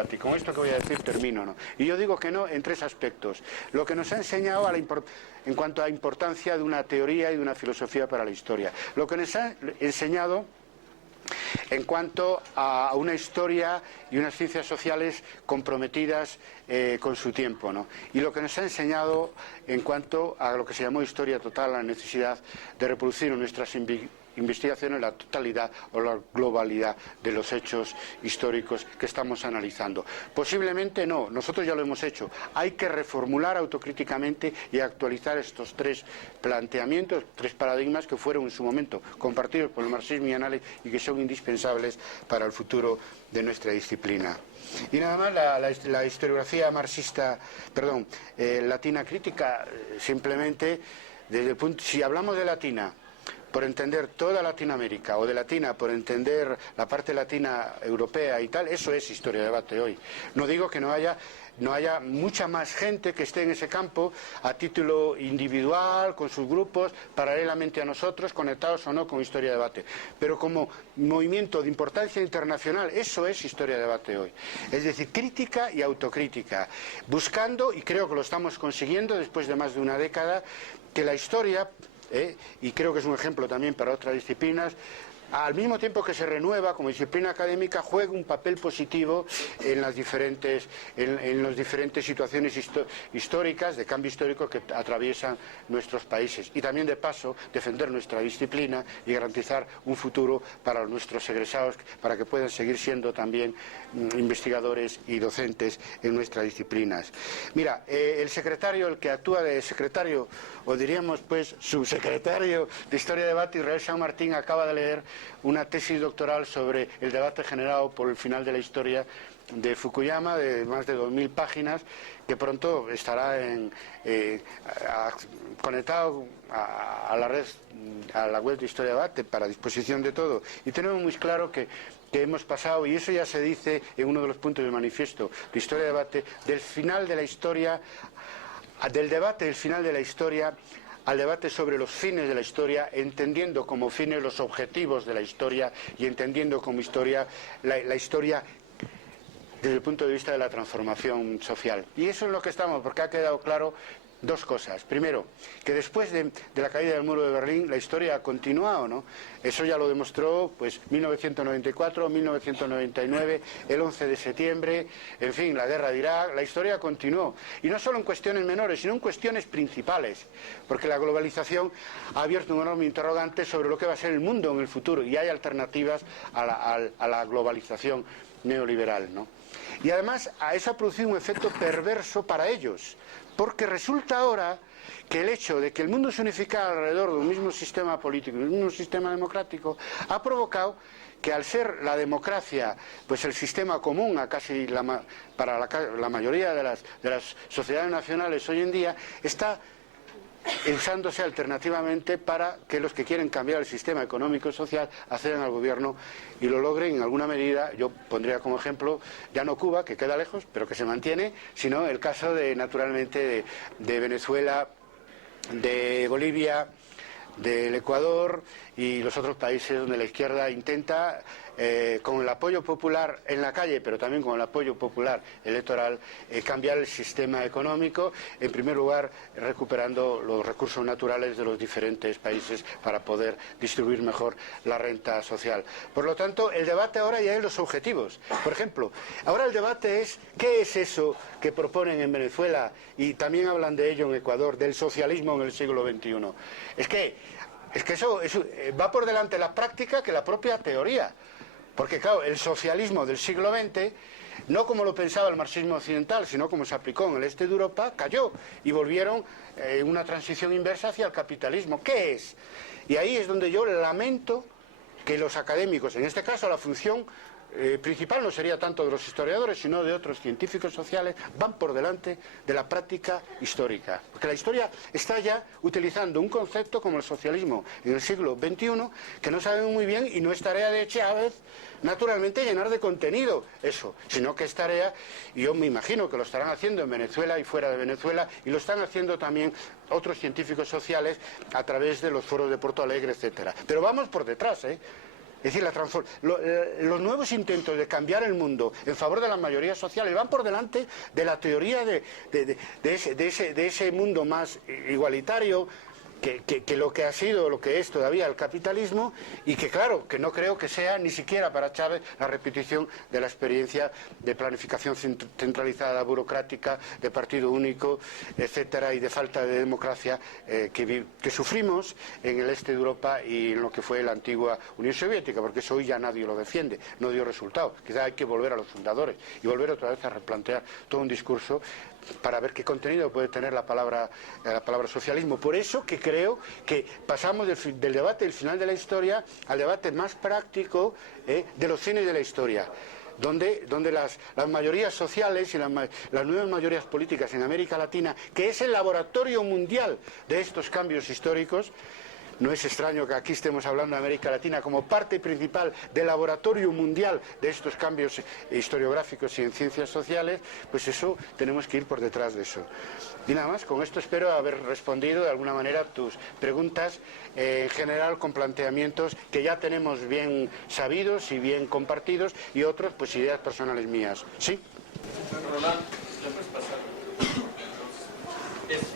debate. Y con esto que voy a decir termino, ¿no? Y yo digo que no en tres aspectos. Lo que nos ha enseñado en cuanto a la importancia de una teoría y de una filosofía para la historia. Lo que nos ha enseñado en cuanto a una historia y unas ciencias sociales comprometidas con su tiempo, ¿no? Y lo que nos ha enseñado en cuanto a lo que se llamó historia total, la necesidad de reproducir nuestras investigaciones la totalidad o la globalidad de los hechos históricos que estamos analizando. Posiblemente no, nosotros ya lo hemos hecho. Hay que reformular autocríticamente y actualizar estos tres planteamientos, tres paradigmas que fueron en su momento compartidos por el marxismo y análisis y que son indispensables para el futuro de nuestra disciplina. Y nada más, la historiografía marxista, latina crítica, simplemente desde el punto, si hablamos de latina por entender toda Latinoamérica, o de latina por entender la parte latina europea y tal, eso es historia de debate hoy. No digo que no haya mucha más gente que esté en ese campo a título individual, con sus grupos, paralelamente a nosotros, conectados o no con historia de debate. Pero como movimiento de importancia internacional, eso es historia de debate hoy. Es decir, crítica y autocrítica, buscando, y creo que lo estamos consiguiendo después de más de una década, que la historia, y creo que es un ejemplo también para otras disciplinas, al mismo tiempo que se renueva como disciplina académica, juega un papel positivo en las diferentes situaciones históricas, de cambio histórico que atraviesan nuestros países. Y también, de paso, defender nuestra disciplina y garantizar un futuro para nuestros egresados, para que puedan seguir siendo también investigadores y docentes en nuestras disciplinas. Mira, el secretario, el que actúa de secretario, o diríamos pues subsecretario de Historia de Debate, Israel San Martín, acaba de leer una tesis doctoral sobre el debate generado por el final de la historia de Fukuyama, de más de 2000 páginas, que pronto estará conectado a la red, a la web de Historia de Debate, para disposición de todo. Y tenemos muy claro que hemos pasado, y eso ya se dice en uno de los puntos del manifiesto de Historia de Debate, del final de la historia, del debate del final de la historia, al debate sobre los fines de la historia, entendiendo como fines los objetivos de la historia y entendiendo como historia la historia desde el punto de vista de la transformación social. Y eso es lo que estamos, porque ha quedado claro dos cosas. Primero, que después de la caída del muro de Berlín la historia ha continuado, ¿no? Eso ya lo demostró 1994, 1999, el 11 de septiembre, en fin, la guerra de Irak, la historia continuó. Y no solo en cuestiones menores, sino en cuestiones principales, porque la globalización ha abierto un enorme interrogante sobre lo que va a ser el mundo en el futuro, y hay alternativas a la globalización neoliberal, ¿no? Y además a eso ha producido un efecto perverso para ellos, porque resulta ahora que el hecho de que el mundo se unificara alrededor de un mismo sistema político, de un mismo sistema democrático, ha provocado que, al ser la democracia pues el sistema común para la mayoría de las sociedades nacionales hoy en día, está usándose alternativamente para que los que quieren cambiar el sistema económico y social accedan al gobierno y lo logren en alguna medida. Yo pondría como ejemplo ya no Cuba, que queda lejos pero que se mantiene, sino el caso naturalmente de Venezuela, de Bolivia, del Ecuador y los otros países donde la izquierda intenta, con el apoyo popular en la calle, pero también con el apoyo popular electoral, cambiar el sistema económico, en primer lugar recuperando los recursos naturales de los diferentes países para poder distribuir mejor la renta social. Por lo tanto, el debate ahora ya es los objetivos. Por ejemplo, ahora el debate es ¿qué es eso que proponen en Venezuela? Y también hablan de ello en Ecuador, del socialismo en el siglo XXI. Es que eso va por delante la práctica que la propia teoría. Porque claro, el socialismo del siglo XX, no como lo pensaba el marxismo occidental, sino como se aplicó en el este de Europa, cayó y volvieron una transición inversa hacia el capitalismo. ¿Qué es? Y ahí es donde yo lamento que los académicos, en este caso la función principal no sería tanto de los historiadores, sino de otros científicos sociales, van por delante de la práctica histórica. Porque la historia está ya utilizando un concepto como el socialismo en el siglo XXI, que no sabemos muy bien, y no es tarea de Chávez, naturalmente, llenar de contenido eso, sino que es tarea, y yo me imagino que lo estarán haciendo en Venezuela y fuera de Venezuela, y lo están haciendo también otros científicos sociales a través de los foros de Porto Alegre, etcétera. Pero vamos por detrás, Es decir, los nuevos intentos de cambiar el mundo en favor de las mayorías sociales van por delante de la teoría de ese mundo más igualitario, que lo que ha sido, lo que es todavía el capitalismo, y que claro, que no creo que sea ni siquiera para Chávez la repetición de la experiencia de planificación centralizada, burocrática, de partido único, etcétera, y de falta de democracia que sufrimos en el este de Europa y en lo que fue la antigua Unión Soviética, porque eso hoy ya nadie lo defiende, no dio resultado. Quizá hay que volver a los fundadores y volver otra vez a replantear todo un discurso para ver qué contenido puede tener la palabra socialismo. Por eso que creo que pasamos del debate del final de la historia al debate más práctico de los fines de la historia, donde las mayorías sociales y las nuevas mayorías políticas en América Latina, que es el laboratorio mundial de estos cambios históricos. No es extraño que aquí estemos hablando de América Latina como parte principal del laboratorio mundial de estos cambios historiográficos y en ciencias sociales, pues eso tenemos que ir por detrás de eso. Y nada más, con esto espero haber respondido de alguna manera tus preguntas, en general con planteamientos que ya tenemos bien sabidos y bien compartidos, y otros pues ideas personales mías. ¿Sí? Roland, ¿ya puedes pasar? Gracias.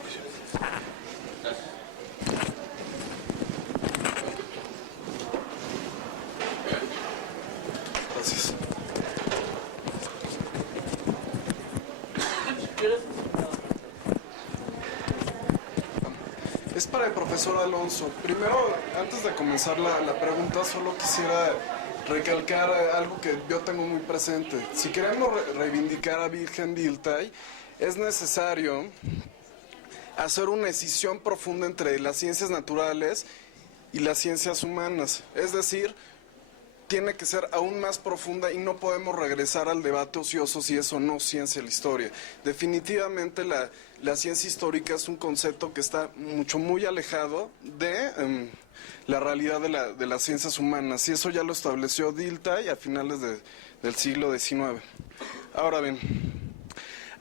Es para el profesor Alonso. Primero, antes de comenzar la pregunta, solo quisiera recalcar algo que yo tengo muy presente. Si queremos reivindicar a Virgen Dilthey, es necesario hacer una escisión profunda entre las ciencias naturales y las ciencias humanas. Es decir, tiene que ser aún más profunda y no podemos regresar al debate ocioso si es o no ciencia la historia. Definitivamente la ciencia histórica es un concepto que está muy alejado de la realidad de las ciencias humanas, y eso ya lo estableció Dilthey a finales del siglo XIX. Ahora bien,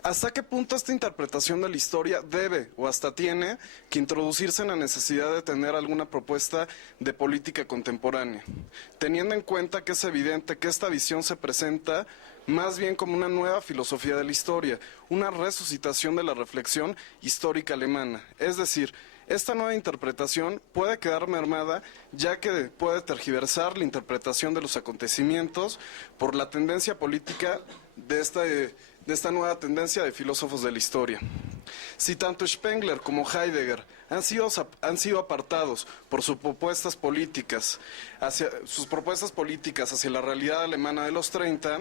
¿hasta qué punto esta interpretación de la historia debe o hasta tiene que introducirse en la necesidad de tener alguna propuesta de política contemporánea? Teniendo en cuenta que es evidente que esta visión se presenta más bien como una nueva filosofía de la historia, una resucitación de la reflexión histórica alemana. Es decir, esta nueva interpretación puede quedar mermada, ya que puede tergiversar la interpretación de los acontecimientos por la tendencia política de esta nueva tendencia de filósofos de la historia. Si tanto Spengler como Heidegger han sido apartados por sus propuestas políticas hacia la realidad alemana de los 30,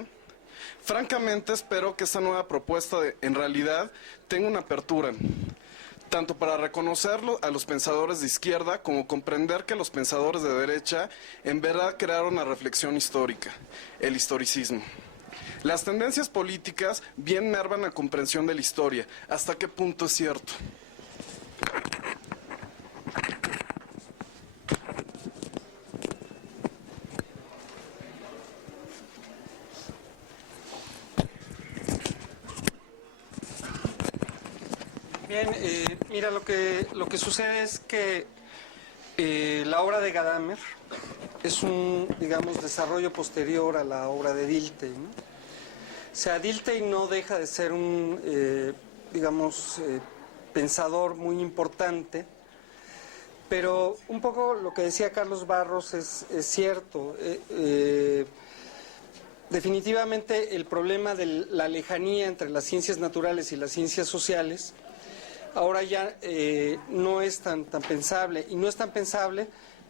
francamente espero que esta nueva propuesta en realidad tenga una apertura, tanto para reconocerlo a los pensadores de izquierda como comprender que los pensadores de derecha en verdad crearon una reflexión histórica, el historicismo. Las tendencias políticas bien merman la comprensión de la historia. ¿Hasta qué punto es cierto? Bien, mira, lo que sucede es que la obra de Gadamer es un, digamos, desarrollo posterior a la obra de Dilthey, ¿no? O sea, Dilthey no deja de ser un, pensador muy importante, pero un poco lo que decía Carlos Barros es cierto. Definitivamente el problema de la lejanía entre las ciencias naturales y las ciencias sociales ahora ya no es tan pensable, y no es tan pensable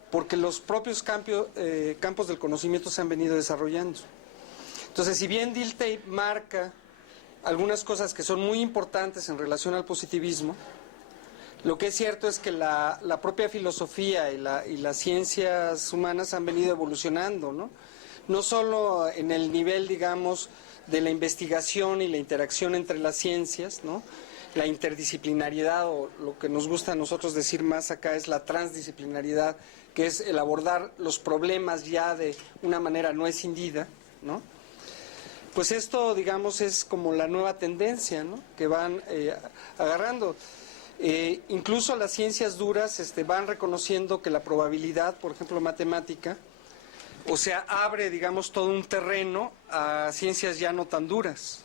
porque los propios campos del conocimiento se han venido desarrollando. Entonces, si bien Dilthey marca algunas cosas que son muy importantes en relación al positivismo, lo que es cierto es que la propia filosofía y las ciencias humanas han venido evolucionando, ¿no? No solo en el nivel, digamos, de la investigación y la interacción entre las ciencias, ¿no? La interdisciplinariedad, o lo que nos gusta a nosotros decir más acá es la transdisciplinariedad, que es el abordar los problemas ya de una manera no escindida, ¿no? Pues esto, digamos, es como la nueva tendencia, ¿no? Que van agarrando. Incluso las ciencias duras van reconociendo que la probabilidad, por ejemplo matemática, O sea, abre, digamos, todo un terreno a ciencias ya no tan duras.